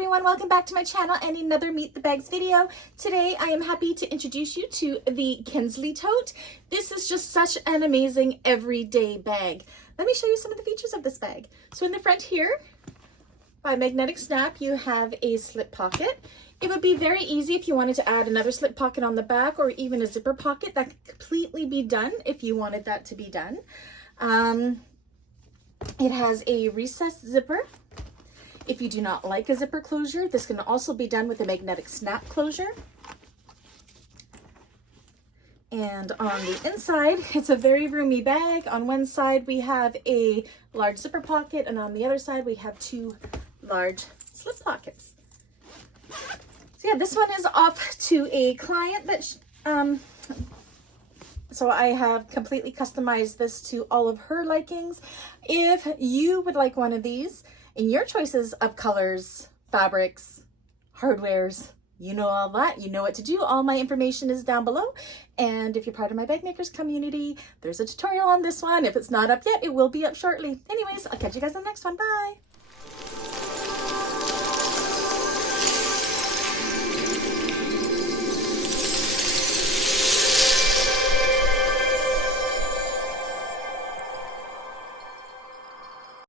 everyone, welcome back to my channel and another Meet the Bags video. Today I am happy to introduce you to the Kensley tote. This is just such an amazing everyday bag. Let me show you some of the features of this bag. So in the front here, by magnetic snap, you have a slip pocket. It would be very easy if you wanted to add another slip pocket on the back or even a zipper pocket. That could completely be done if you wanted that to be done. It has a recessed zipper. If you do not like a zipper closure, this can also be done with a magnetic snap closure. And on the inside, it's a very roomy bag. On one side, we have a large zipper pocket, and on the other side, we have two large slip pockets. So yeah, this one is off to a client that, so I have completely customized this to all of her likings. If you would like one of these, in your choices of colors, fabrics, hardwares, you know all that, you know what to do. All my information is down below. And if you're part of my bag makers community, there's a tutorial on this one. If it's not up yet, it will be up shortly. Anyways, I'll catch you guys in the next one. Bye.